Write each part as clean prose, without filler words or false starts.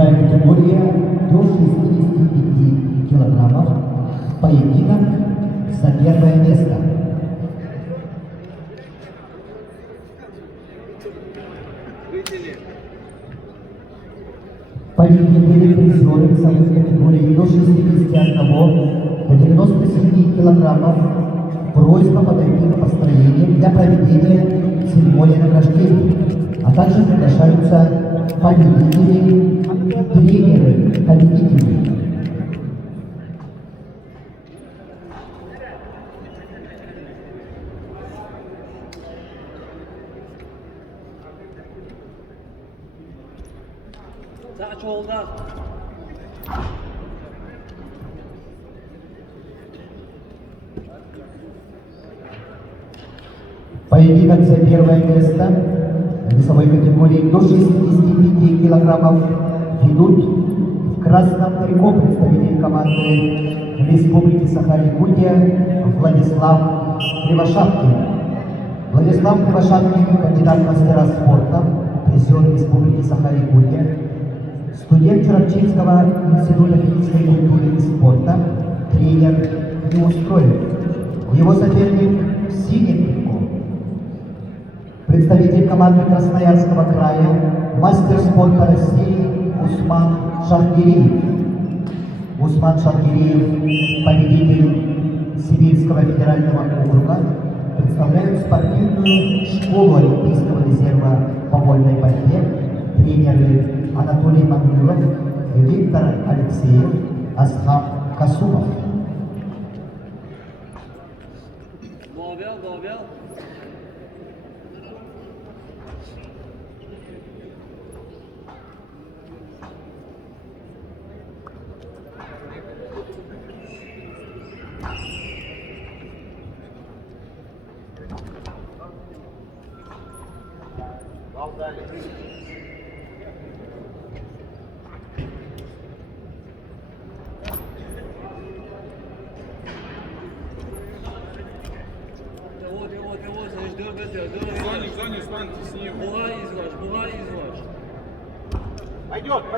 Весовая категория до 65 килограммов. Поединок за первое место. Победители призеры весовой категории до 61 до 97 килограммов. Просьба подойти на построение для проведения церемонии награждения. А также приглашаются победители, тренеры, победители. Поединок за первое место в весовой категории до 65 килограммов ведут в красном трико представитель команды Республики Саха-Якутия Владислав Кривошапкин. Владислав Кривошапкин, кандидат в мастера спорта, призер Республики Саха-Якутия, студент Чарапчинского института физической культуры и спорта, тренер Неустроев. Его соперник в синем трико представитель команды Красноярского края, мастер спорта России Усман Шаргириев. Усман Шаргириев, победитель Сибирского федерального округа, представляют спортивную школу Олимпийского резерва по вольной борьбе, тренеры Анатолий Мамилов, Виктор Алексеев, Асхаб Касумов.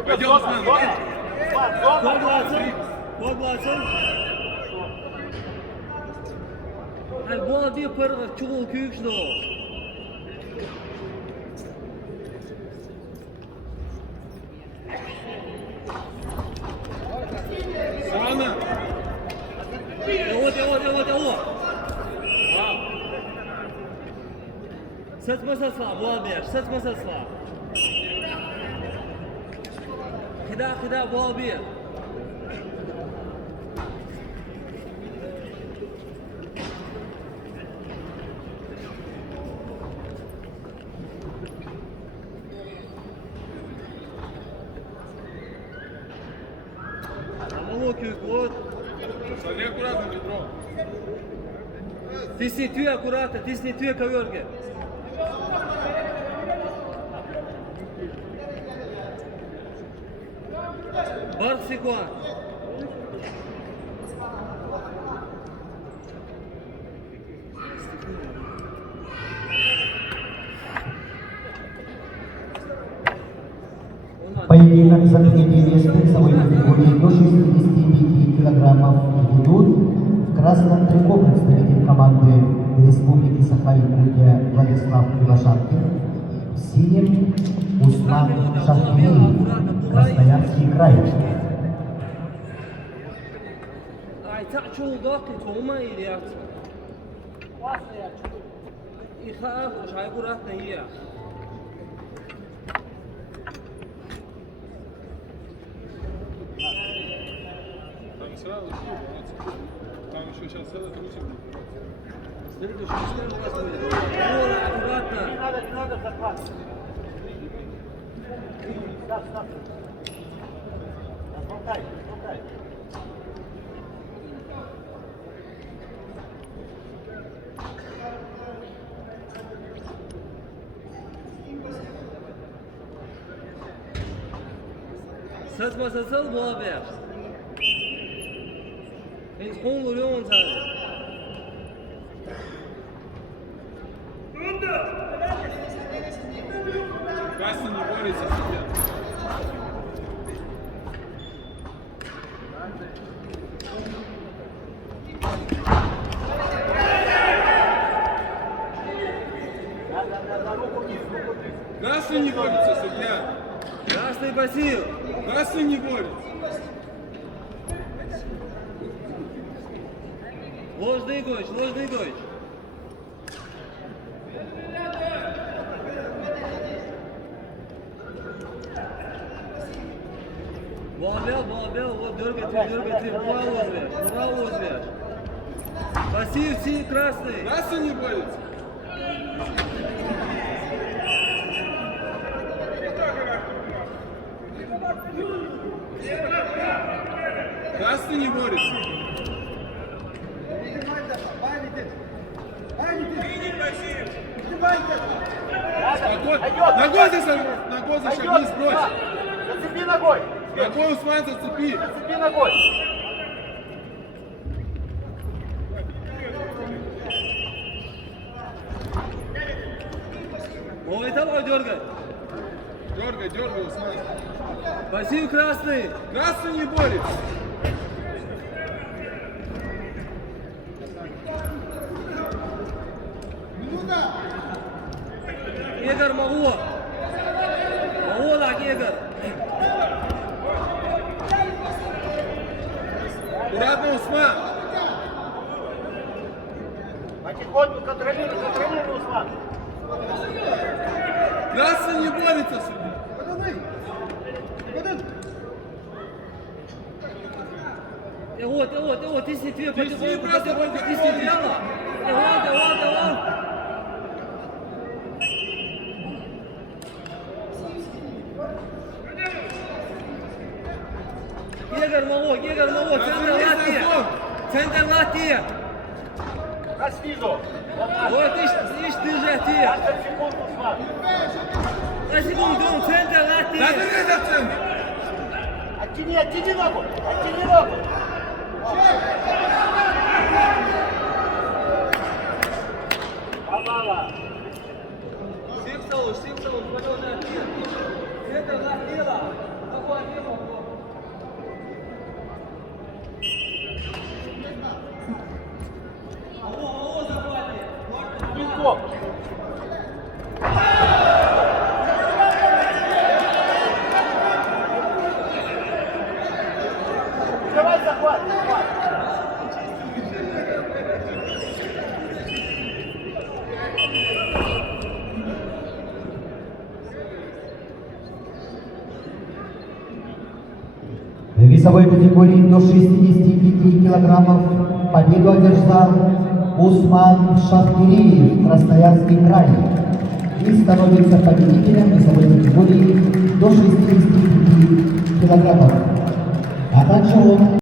Пойдет, Усман. Bola bir parça çuval köyük şunu. Sana. Devo. Saçma saçma bola bir, saçma saçma. Kida bola bir. Вот. Смотри аккуратно, Петро. Тисни аккуратно, тисни коверки. Барсикуан. Поединок за третье место весовой категории до 65 килограммов ведут в красном трико представитель команды Республики Саха-Якутия Владислав Кривошапкин, в синем Усман Шаргириев, Красноярский край. Там сразу там еще сейчас целый трусик. Не надо захват. Стоп. Отпускай. Saçma bu haber. Biz konuluyor sadece. Касса не борется, сидят. Красный не борется, судья. Красный пассив. Красный не борется. Ложный гоч, ложный гоч. Балбел, вот дергай, право возьмешь. Пассив, си, красный. Красный не борется. Красный не борется. Ногой зашагни, сбрось. Зацепи ногой! Ногой, Усман, зацепи. Зацепи ногой! Ой, давай, дергай. Дергай, Усман. Пассив, красный. Красный не борется. Игорь, могу. Могу так, Игорь. Аккуратно, Усман. Потихоньку контролируй, Усман! Красный не борется, судья. Вот, тисни тве, Тисни, потихоньку, просто тисни тело. Вот. Игорь, Маво, центр латти. А снизу! Вот, ищ держати. 20 секунд, Усман! На секунду, центр латти. Забери за центр. Оттяни ногу! Оттяни ногу! Попала! Симсалуш, продолжай отъезд. Центр латти. Какой отъезд? Пинком! Давай захват! В весовой категории до 65 килограммов победу одержал Усман Шахтириев, Красноярский край, и становится победителем весовой категории до 65 килограммов. А также он